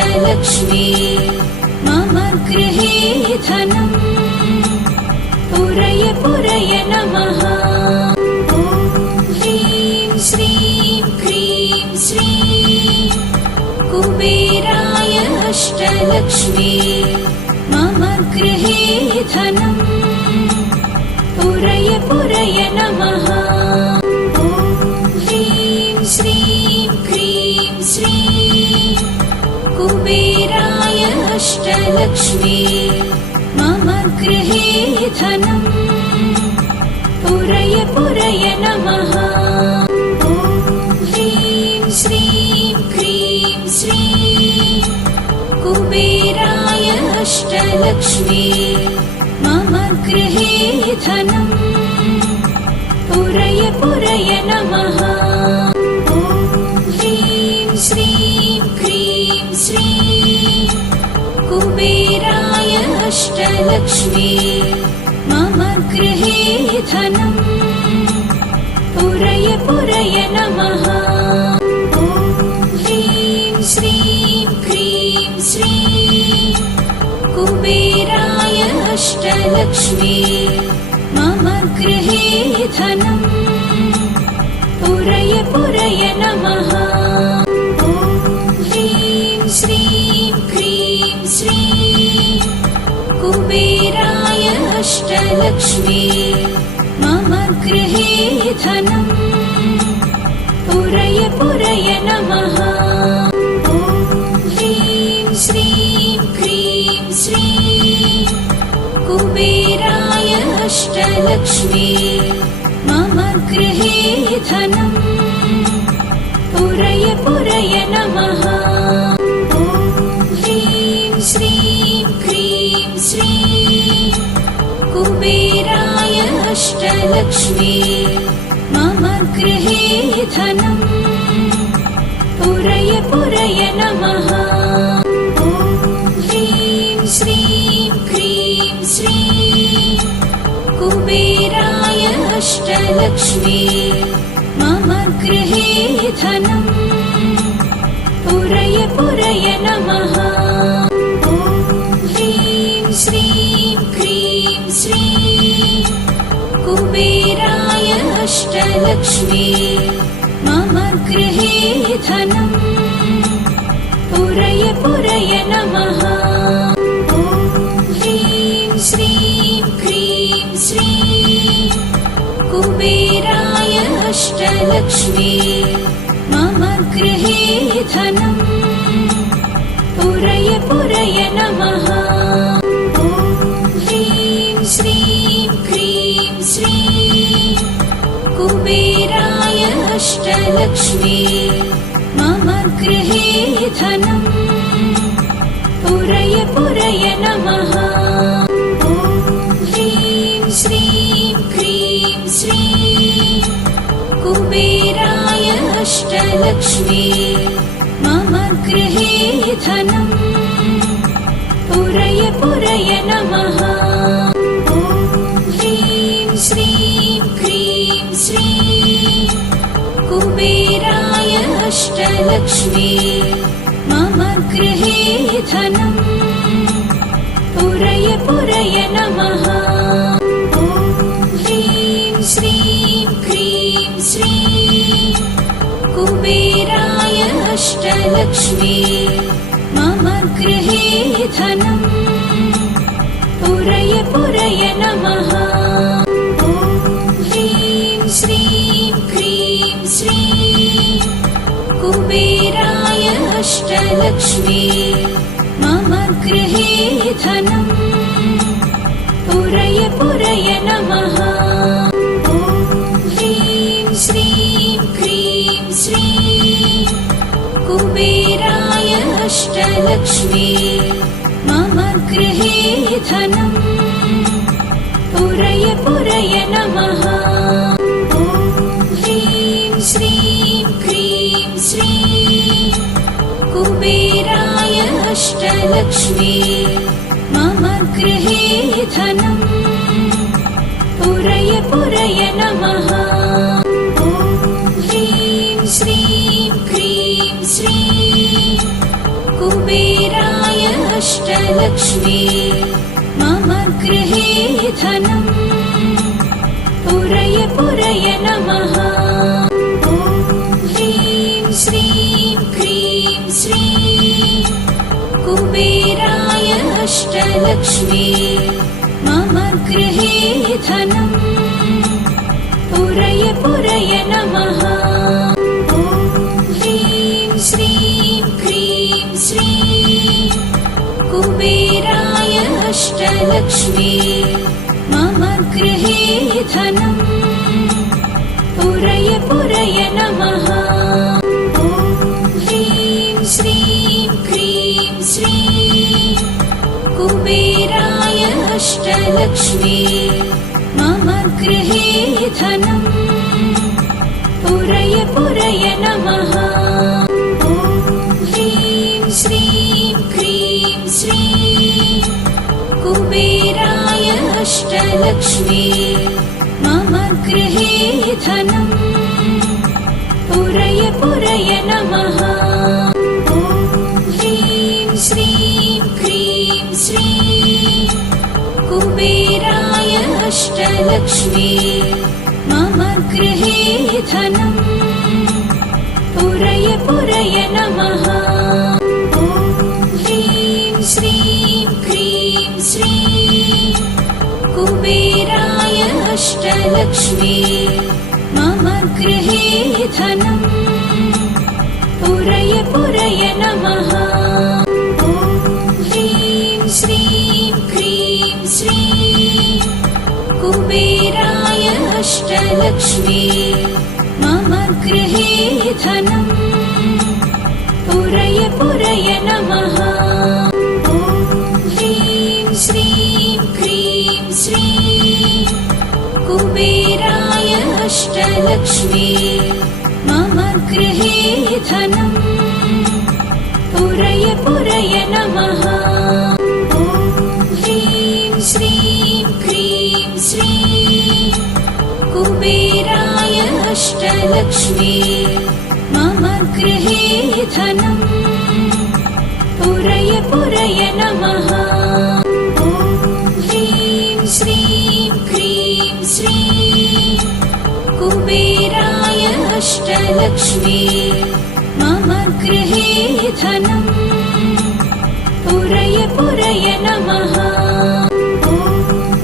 अष्टलक्ष्मी मम गृहे धनं पुरय पुरय नमः। ॐ ह्रीं श्रीं क्रीं श्रीं कुबेराय अष्टलक्ष्मी मम गृहे धनं पुरय पुरय नमः। ॐ ह्रीं श्रीं क्रीं श्रीं कुबेराय अष्टलक्ष्मी मम गृहे धनं पुरय पुरय नमः। ॐ ह्रीं श्रीं क्रीं श्रीं कुबेराय अष्टलक्ष्मी मम गृहे धनं पुरय पुरय नमः। ॐ ह्रीं श्रीं क्रीं श्रीं कुबेराय अष्टलक्ष्मी मम गृहे धनं पुरय पुरय नमः। ॐ ह्रीं श्रीं क्रीं श्रीं कुबेराय अष्टलक्ष्मी मम गृहे धनं पुरय पुरय नमः। ॐ ह्रीं श्रीं क्रीं श्रीं कुबेराय अष्टलक्ष्मी मम गृहे धनं पुरय पुरय नमः। ॐ ह्रीं श्रीं क्रीं श्रीं कुबेराय अष्टलक्ष्मी मम गृहे धनं पुरय पुरय नमः। ॐ ह्रीं श्रीं क्रीं श्रीं कुबेराय अष्टलक्ष्मी मम गृहे धनं पुरय पुरय नमः। ॐ ह्रीं श्रीं क्रीं श्रीं कुबेराय अष्टलक्ष्मी मम गृहे धनं पुरय पुरय नमः। ॐ ह्रीं श्रीं क्रीं श्रीं कुबेराय अष्टलक्ष्मी मम गृहे धनं पुरय पुरय नमः। ॐ ह्रीं श्रीं क्रीं श्रीं कुबेराय अष्टलक्ष्मी मम गृहे धनं पुरय पुरय नमः। ॐ ह्रीं श्रीं क्रीं श्रीं कुबेराय अष्टलक्ष्मी मम गृहे धनं पुरय पुरय नमः। ॐ ह्रीं श्रीं क्रीं श्रीं कुबेराय अष्टलक्ष्मी मम गृहे धनं पुरय पुरय नमः। ॐ ह्रीं श्रीं क्रीं श्रीं कुबेराय अष्टलक्ष्मी मम गृहे धनं पुरय पुरय नमः। ॐ ह्रीं श्रीं क्रीं श्रीं कुबेराय अष्टलक्ष्मी मम गृहे धनं पुरय पुरय नमः। ॐ ह्रीं श्रीं क्रीं श्रीं कुबेराय अष्टलक्ष्मी मम गृहे धनं पुरय पुरय नमः। ॐ ह्रीं श्रीं क्रीं श्रीं कुबेराय अष्टलक्ष्मी मम गृहे धनं पुरय पुरय नमः। ॐ ह्रीं श्रीं क्रीं श्रीं कुबेराय अष्टलक्ष्मी मम गृहे धनं पुरय पुरय नमः। ॐ ह्रीं श्रीं क्रीं श्रीं कुबेराय अष्टलक्ष्मी मम गृहे धनम् पुरय पुरय नमः। ॐ ह्रीं श्रीं क्रीं श्रीं कुबेराय अष्टलक्ष्मी मम गृहे धनम् पुरय पुरय नमः। ॐ ह्रीं श्रीं क्रीं श्रीं कुबेराय अष्टलक्ष्मी मम गृहे धनम् पुरय पुरय नमः। ॐ ह्रीं श्रीं क्रीं श्रीं कुबेराय अष्टलक्ष्मी मम गृहे धनम् पुरय पुरय नमः। ॐ ह्रीं श्रीं क्रीं श्रीं कुबेराय अष्टलक्ष्मी मम गृहे धनम् पुरय पुरय नमः। ॐ ह्रीं श्रीं क्रीं श्रीं कुबेराय अष्टलक्ष्मी मम गृहे धनम् पुरय पुरय नमः। ॐ ह्रीं श्रीं क्रीं श्रीं कुबेराय अष्टलक्ष्मी मम गृहे धनम् पुरय पुरय नमः। ॐ ह्रीं श्रीं क्रीं श्रीं कुबेराय अष्टलक्ष्मी मम गृहे धनम् पुरय पुरय नमः। ॐ ह्रीं श्रीं क्रीं श्रीं कुबेराय अष्टलक्ष्मी मम गृहे धनम् पुरय पुरय नमः। ॐ ह्रीं श्रीं क्रीं श्रीं कुबेराय अष्टलक्ष्मी मम गृहे धनम् पुरय पुरय नमः। ॐ ह्रीं श्रीं क्रीं श्रीं कुबेराय अष्टलक्ष्मी मम गृहे धनम् पुरय पुरय नमः। ॐ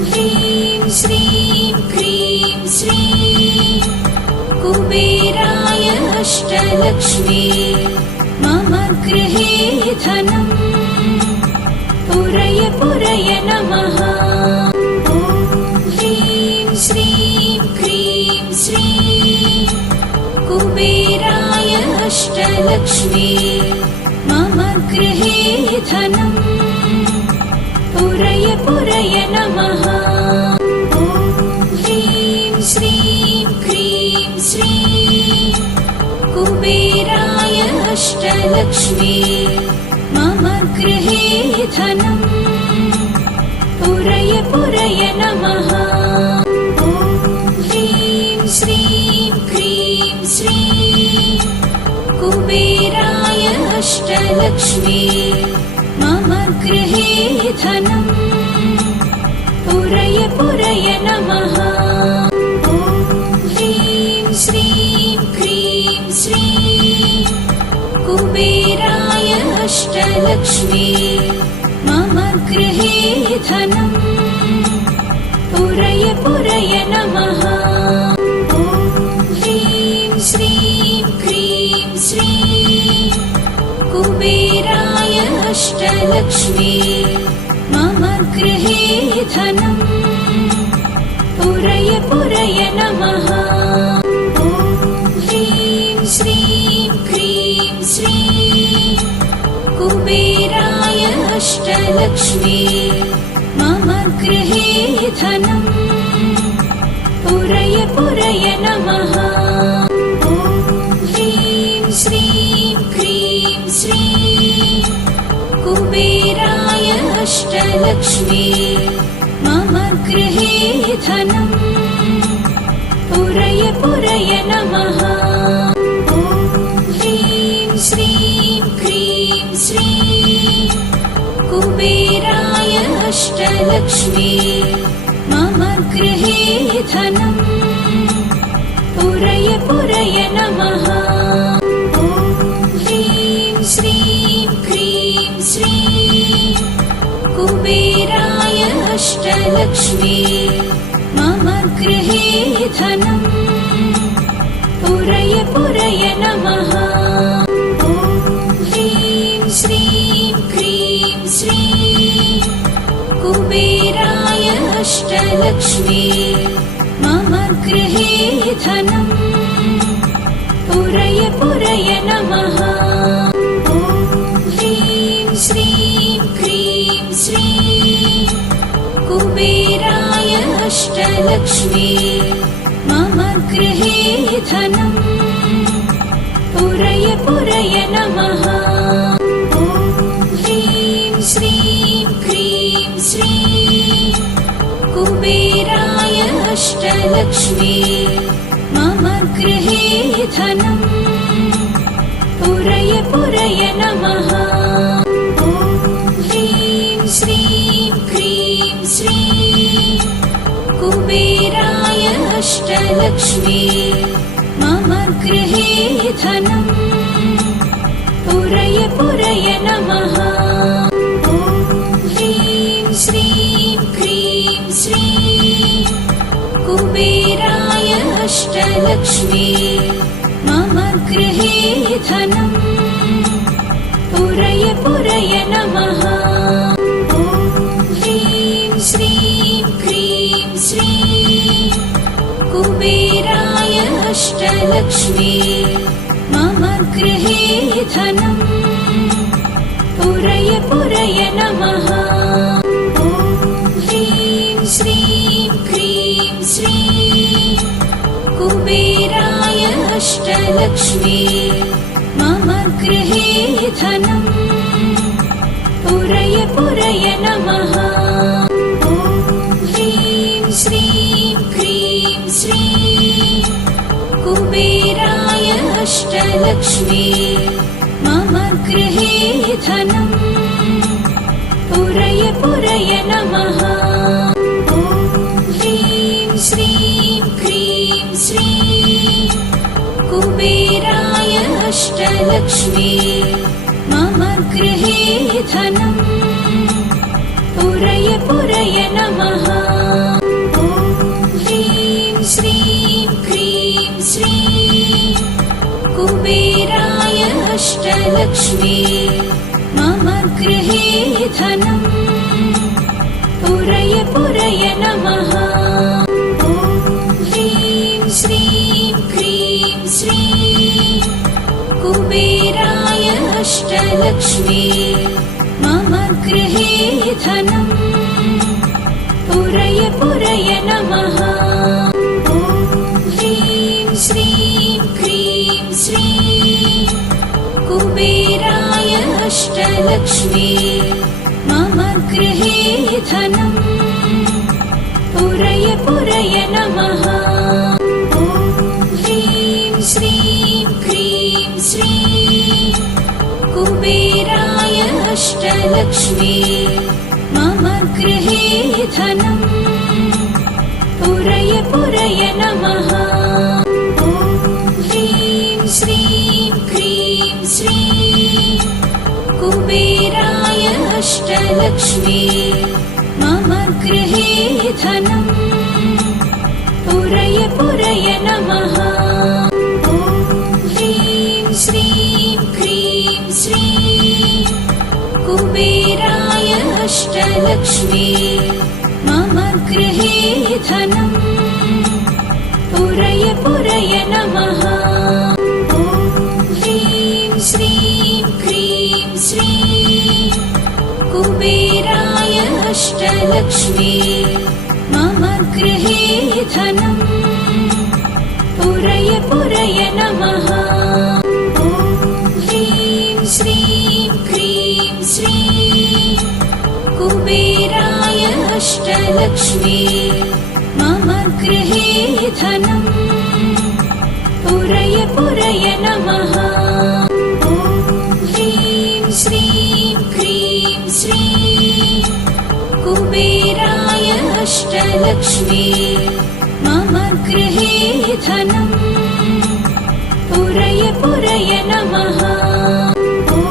ह्रीं श्रीं क्रीं श्रीं कुबेराय अष्टलक्ष्मी मम गृहे धनम् पुरय पुरय नमः। ॐ ह्रीं श्रीं क्रीं श्रीं कुबेराय अष्टलक्ष्मी मम गृहे धनम् पुरय पुरय नमः। ॐ ह्रीं श्रीं क्रीं श्रीं कुबेराय अष्टलक्ष्मी मम गृहे धनम् पुरय पुरय नमः। ॐ ह्रीं श्रीं क्रीं श्रीं कुबेराय अष्टलक्ष्मी मम गृहे धनम् पुरय पुरय नमः। ॐ ह्रीं श्रीं क्रीं श्रीं कुबेराय अष्टलक्ष्मी मम गृहे धनम् पुरय पुरय नमः। ॐ ह्रीं श्रीं क्रीं श्रीं कुबेराय अष्टलक्ष्मी मम गृहे धनम् पुरय पुरय नमः। ॐ ह्रीं श्रीं क्रीं श्रीं कुबेराय अष्टलक्ष्मी मम गृहे धनम् पुरय पुरय नमः। ॐ ह्रीं श्रीं क्रीं श्रीं कुबेराय अष्टलक्ष्मी मम गृहे धनम् पुरय पुरय नमः। ॐ ह्रीं श्रीं क्रीं श्रीं कुबेराय अष्टलक्ष्मी मम गृहे धनम् पुरय पुरय नमः ॐ ह्रीं श्रीं क्रीं श्रीं कुबेराय अष्टलक्ष्मी मम गृहे धनम् पुरय पुरय नमः ॐ ह्रीं श्रीं क्रीं श्रीं कुबेराय अष्टलक्ष्मी मम गृहे धनम् पुरय पुरय नमः ॐ ह्रीं श्रीं क्रीं श्रीं कुबेराय अष्टलक्ष्मी मम गृहे धनम् पुरय पुरय नमः ॐ ह्रीं श्रीं क्रीं श्रीं कुबेराय अष्टलक्ष्मी मम गृहे धनम् पुरय पुरय नमः ॐ ह्रीं श्रीं क्रीं श्रीं कुबेराय अष्टलक्ष्मी मम गृहे धनम् पुरय पुरय नमः ॐ ह्रीं श्रीं क्रीं श्रीं कुबेराय अष्टलक्ष्मी मम गृहे धनम् पुरय पुरय नमः ॐ ह्रीं श्रीं क्रीं श्रीं कुबेराय अष्टलक्ष्मी मम गृहे धनम् पुरय पुरय नमः ॐ ह्रीं श्रीं क्रीं श्रीं कुबेराय अष्टलक्ष्मी मम गृहे धनम् पुरय पुरय नमः ॐ ह्रीं श्रीं क्रीं श्रीं कुबेराय अष्टलक्ष्मी मम गृहे धनम् पुरय पुरय नमः ॐ ह्रीं श्रीं क्रीं श्रीं कुबेराय अष्टलक्ष्मी मम गृहे धनम् पुरय पुरय नमः ॐ ह्रीं श्रीं क्रीं श्रीं कुबेराय अष्टलक्ष्मी मम गृहे धनम् पुरय पुरय नमः ॐ ह्रीं श्रीं क्रीं श्रीं कुबेराय अष्टलक्ष्मी मम गृहे धनम् पुरय पुरय नमः ॐ ह्रीं श्रीं क्रीं श्रीं कुबेराय अष्टलक्ष्मी मम गृहे धनम् पुरय पुरय नमः ॐ ह्रीं श्रीं क्रीं श्रीं कुबेराय अष्टलक्ष्मी मम गृहे धनम् पुरय पुरय नमः ॐ ह्रीं श्रीं क्रीं श्रीं कुबेराय अष्टलक्ष्मी मम गृहे धनम् पुरय पुरय नमः ॐ ह्रीं श्रीं क्रीं श्रीं कुबेराय अष्टलक्ष्मी मम गृहे धनम् पुरय पुरय नमः ॐ ह्रीं श्रीं क्रीं श्रीं कुबेराय अष्टलक्ष्मी मम गृहे धनम् पुरय पुरय नमः ॐ ह्रीं श्रीं क्रीं श्रीं कुबेराय अष्टलक्ष्मी मम गृहे धनम् पुरय पुरय नमः ॐ ह्रीं श्रीं क्रीं श्रीं अष्टलक्ष्मी मम गृहे धनम् पुरय पुरय नमः। ॐ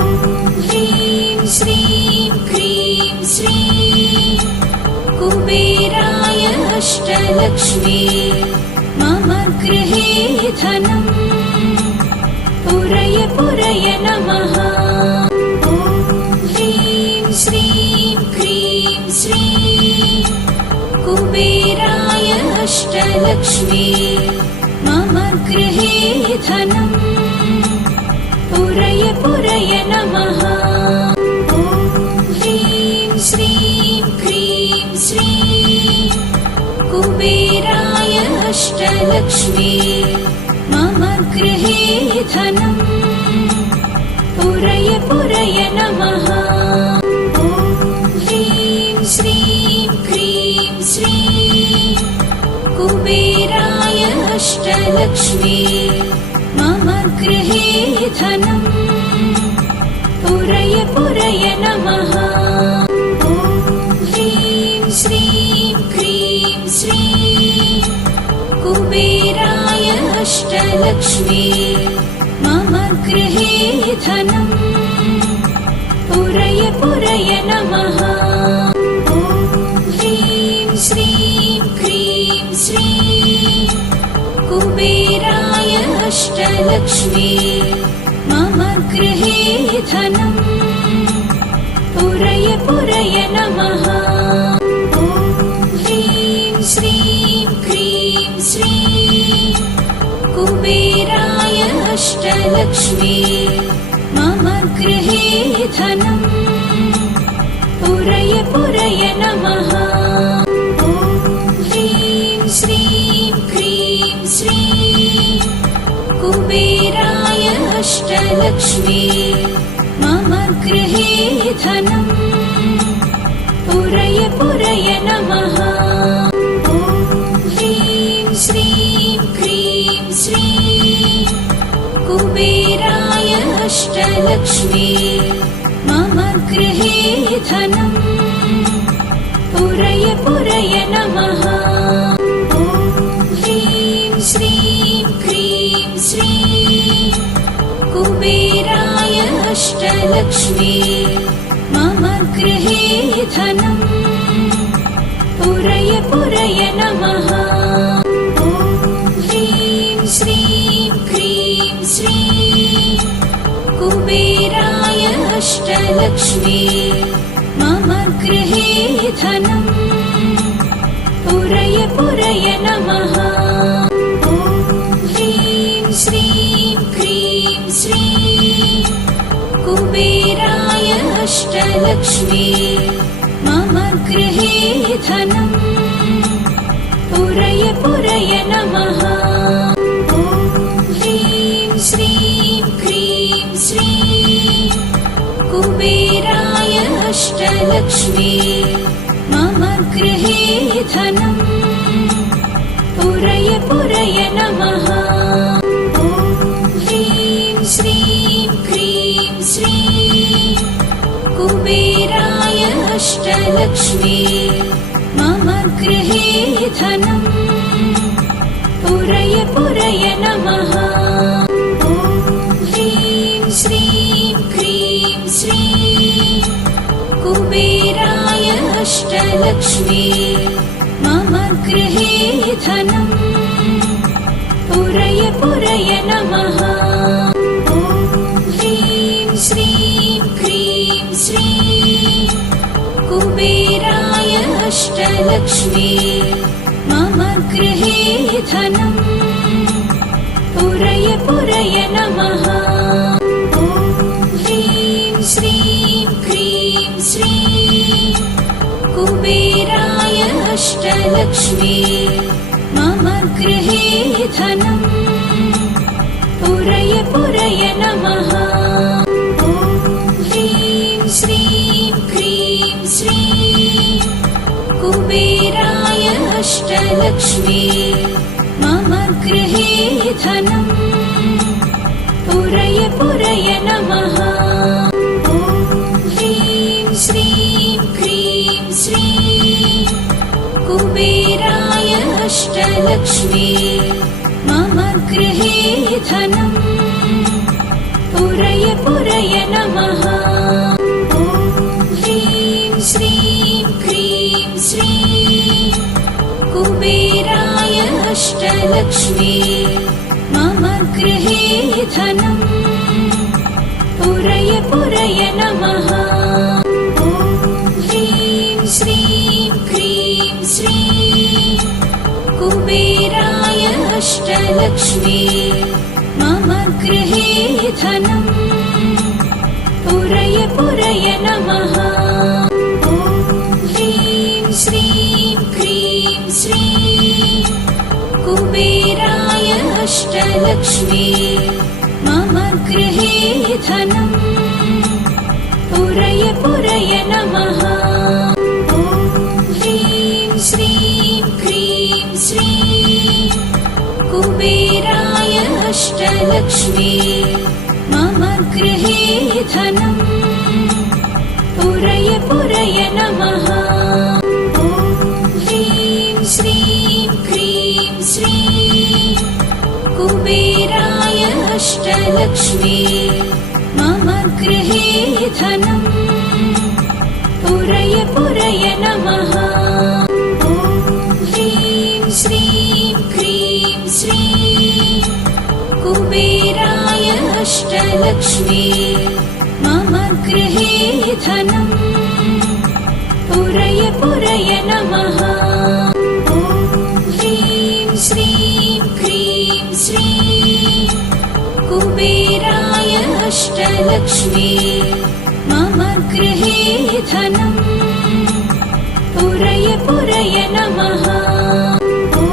ह्रीं श्रीं क्रीं श्रीं कुबेराय अष्टलक्ष्मी मम गृहे धनम् पुरय पुरय नमः। ॐ ह्रीं श्रीं क्रीं श्रीं कुबेराय अष्टलक्ष्मी मम गृहे धनम् पुरय पुरय नमः। ॐ ह्रीं श्रीं क्रीं श्रीं कुबेराय अष्टलक्ष्मी मम गृहे धनम् पुरय पुरय नमः। ॐ ह्रीं श्रीं क्रीं श्रीं कुबेराय अष्टलक्ष्मी मम गृहे धनम् पुरय पुरय नमः। ॐ ह्रीं श्रीं क्रीं श्रीं कुबेराय अष्टलक्ष्मी मम गृहे धनम् पुरय पुरय नमः। ॐ ह्रीं श्रीं क्रीं श्रीं कुबेराय अष्टलक्ष्मी मम गृहे धनम् पुरय पुरय नमः। ॐ ह्रीं श्रीं क्रीं श्रीं कुबेराय अष्टलक्ष्मी मम गृहे धनम् पुरय पुरय नमः। ॐ ह्रीं श्रीं क्रीं श्रीं कुबेराय अष्टलक्ष्मी मम गृहे धनम् पुरय पुरय नमः। ॐ ह्रीं श्रीं क्रीं श्रीं कुबेराय अष्टलक्ष्मी मम गृहे धनम् पुरय पुरय नमः। ॐ ह्रीं श्रीं क्रीं श्रीं कुबेराय अष्टलक्ष्मी मम गृहे धनम् पुरय पुरय नमः। ॐ ह्रीं श्रीं क्रीं श्रीं कुबेराय अष्टलक्ष्मी मम गृहे धनम् पुरय पुरय नमः। ॐ ह्रीं श्रीं क्रीं श्रीं कुबेराय अष्टलक्ष्मी मम गृहे धनम् पुरय पुरय नमः। ॐ ह्रीं श्रीं क्रीं श्रीं कुबेराय अष्टलक्ष्मी मम गृहे धनम् पुरय पुरय नमः। ॐ ह्रीं श्रीं क्रीं श्रीं कुबेराय अष्टलक्ष्मी मम गृहे धनम् पुरय पुरय नमः। ॐ ह्रीं श्रीं क्रीं श्रीं कुबेराय अष्टलक्ष्मी मम गृहे धनम् पुरय पुरय नमः। ॐ ह्रीं श्रीं क्रीं श्रीं कुबेराय अष्टलक्ष्मी मम गृहे धनम् पुरय पुरय नमः। ॐ ह्रीं श्रीं क्रीं श्रीं कुबेराय अष्टलक्ष्मी मम गृहे धनम् पुरय पुरय नमः। ॐ ह्रीं श्रीं क्रीं श्रीं कुबेराय अष्टलक्ष्मी मम गृहे धनम् पुरय पुरय नमः। ॐ ह्रीं श्रीं क्रीं श्रीं कुबेरा अष्टलक्ष्मी मम गृहे धनम् पुरय पुरय नमः। ॐ ह्रीं श्रीं क्रीं श्रीं कुबेराय अष्टलक्ष्मी मम गृहे धनम् पुरय पुरय नमः। ॐ ह्रीं श्रीं क्रीं श्रीं कुबेराय अष्टलक्ष्मी मम गृहे धनम् पुरय पुरय नमः। ॐ ह्रीं श्रीं क्रीं श्रीं कुबेराय अष्टलक्ष्मी मम गृहे धनम् पुरय पुरय नमः। ॐ ह्रीं श्रीं क्रीं श्रीं कुबेराय अष्टलक्ष्मी मम गृहे धनम् पुरय पुरय नमः। ॐ ह्रीं श्रीं क्रीं श्रीं कुबेराय अष्टलक्ष्मी मम गृहे धनम् पुरय पुरय नमः। ॐ ह्रीं श्रीं क्रीं श्रीं कुबेराय अष्टलक्ष्मी मम गृहे धनम् पुरय पुरय नमः। ॐ ह्रीं श्रीं क्रीं श्रीं कुबेराय अष्टलक्ष्मी मम गृहे धनम् पुरय पुरय नमः। ॐ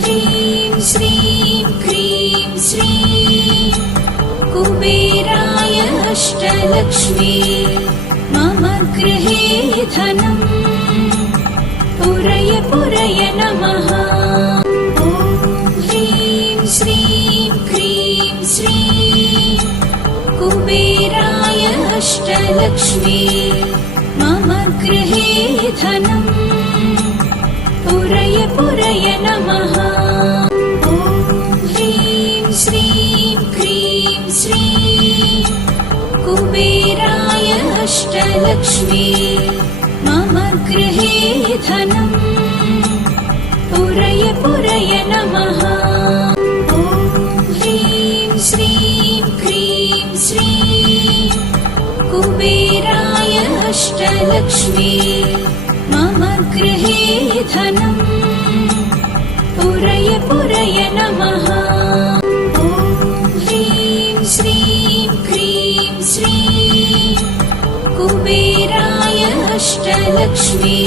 ह्रीं श्रीं क्रीं श्रीं कुबेराय अष्टलक्ष्मी मम गृहे धनम् पुरय पुरय नमः। ॐ ह्रीं श्रीं क्रीं श्रीं कुबेराय अष्टलक्ष्मी मम गृहे धनम् पुरय पुरय नमः। ॐ ह्रीं श्रीं क्रीं श्रीं कुबेराय अष्टलक्ष्मी मम गृहे धनम् पुरय पुरय नमः। ॐ ह्रीं श्रीं क्रीं श्रीं कुबेराय अष्टलक्ष्मी मम गृहे धनम् पुरय पुरय नमः। ॐ ह्रीं श्रीं क्रीं श्रीं कुबेराय अष्टलक्ष्मी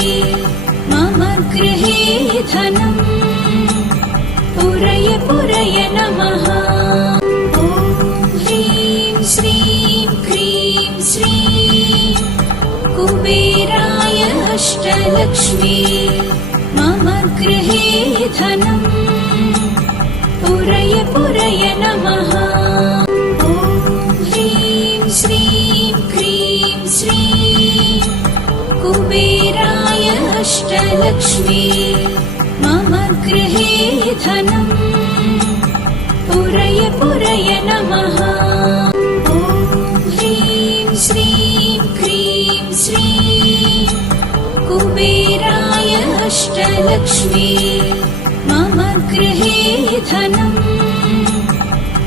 मम गृहे धनम् पुरय पुरय नमः। ॐ ह्रीं श्रीं क्रीं श्रीं कुबेराय अष्टलक्ष्मी मम गृहे धनम् पुरय पुरय नमः। ॐ ह्रीं श्रीं क्रीं श्रीं कुबेराय अष्टलक्ष्मी मम गृहे धनम् पुरय पुरय नमः। ॐ ह्रीं श्रीं क्रीं श्रीं कुबेराय अष्टलक्ष्मी मम गृहे धनम्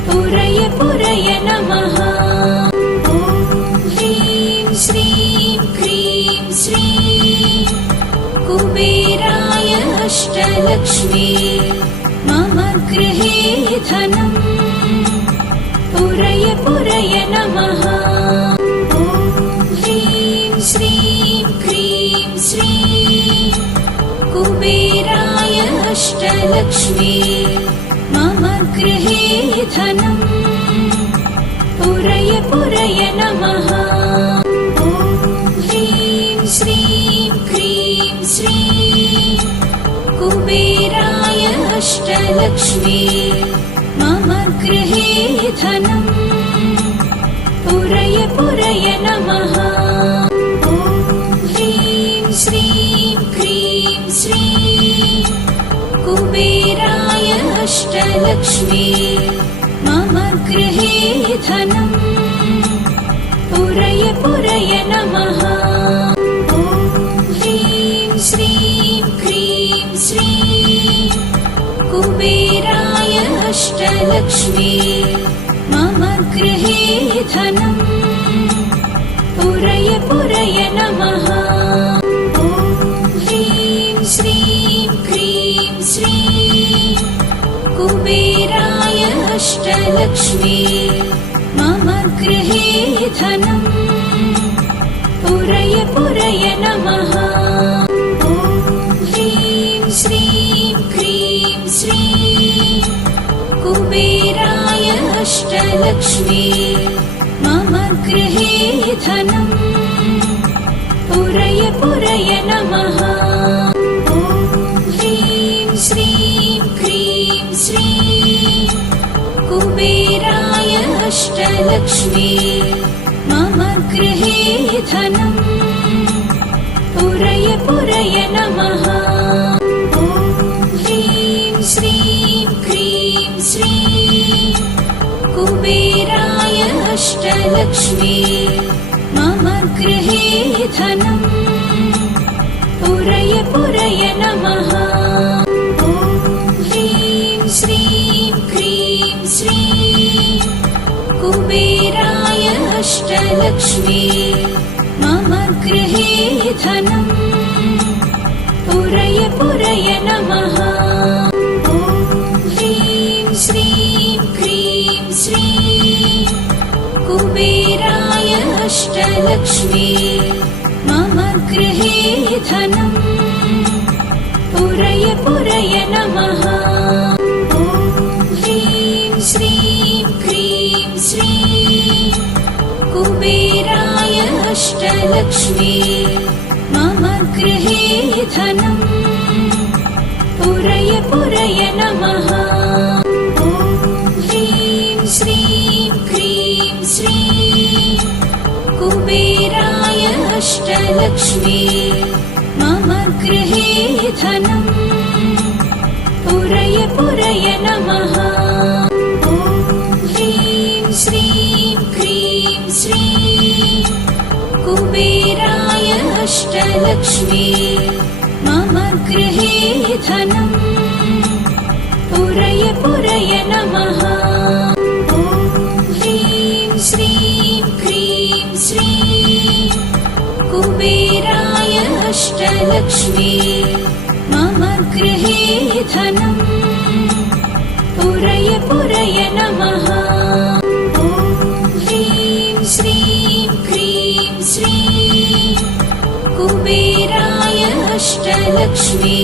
पुरय पुरय नमः। ॐ ह्रीं श्रीं क्रीं श्रीं कुबेराय अष्टलक्ष्मी मम गृहे धनम् पुरय पुरय नमः। ॐ ह्रीं श्रीं क्रीं श्रीं कुबेराय अष्टलक्ष्मी मम गृहे धनम् पुरय पुरय नमः। ॐ ह्रीं श्रीं क्रीं श्रीं कुबेराय अष्टलक्ष्मी मम गृहे धनम् पुरय पुरय नमः। ॐ ह्रीं श्रीं क्रीं श्रीं कुबेराय अष्टलक्ष्मी मम गृहे धनम् पुरय पुरय नमः ॐ ह्रीं श्रीं क्रीं श्रीं कुबेराय अष्टलक्ष्मी मम गृहे धनम् पुरय पुरय नमः ॐ ह्रीं श्रीं क्रीं श्रीं कुबेराय अष्टलक्ष्मी मम गृहे धनम् पुरय पुरय नमः ॐ ह्रीं श्रीं क्रीं श्रीं कुबेराय अष्टलक्ष्मी मम गृहे धनम् पुरय पुरय नमः ॐ ह्रीं श्रीं क्रीं श्रीं कुबेराय अष्टलक्ष्मी मम गृहे धनम् पुरय पुरय नमः ॐ ह्रीं श्रीं क्रीं श्रीं कुबेराय अष्टलक्ष्मी मम गृहे धनम् पुरय पुरय नमः ॐ ह्रीं श्रीं क्रीं श्रीं कुबेराय अष्टलक्ष्मी मम गृहे धनम् पुरय पुरय नमः ॐ ह्रीं श्रीं क्रीं श्रीं कुबेराय अष्टलक्ष्मी मम गृहे धनम् पुरय पुरय नमः ॐ ह्रीं श्रीं क्रीं श्रीं कुबेराय अष्टलक्ष्मी मम गृहे धनम् पुरय पुरय नमः ॐ ह्रीं श्रीं क्रीं श्रीं कुबेराय अष्टलक्ष्मी मम गृहे धनम् पुरय पुरय नमः ॐ ह्रीं श्रीं क्रीं श्रीं कुबेराय अष्टलक्ष्मी मम गृहे धनम् पुरय पुरय नमः ॐ ह्रीं श्रीं क्रीं श्रीं कुबेराय अष्टलक्ष्मी मम गृहे धनम् पुरय पुरय नमः ॐ ह्रीं श्रीं क्रीं श्रीं कुबेराय अष्टलक्ष्मी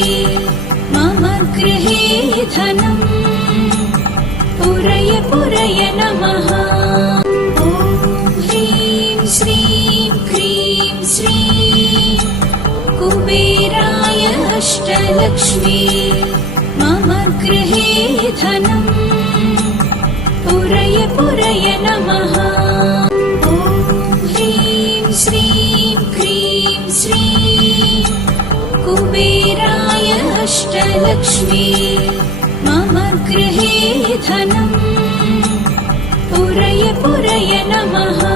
मम गृहे धनम् पुरय पुरय नमः ॐ ह्रीं श्रीं क्रीं श्रीं कुबेराय अष्टलक्ष्मी मम गृहे धनम् पुरय पुरय नमः ॐ ह्रीं श्रीं क्रीं श्रीं कुबेराय अष्टलक्ष्मी मम गृहे धनम् पुरय पुरय नमः।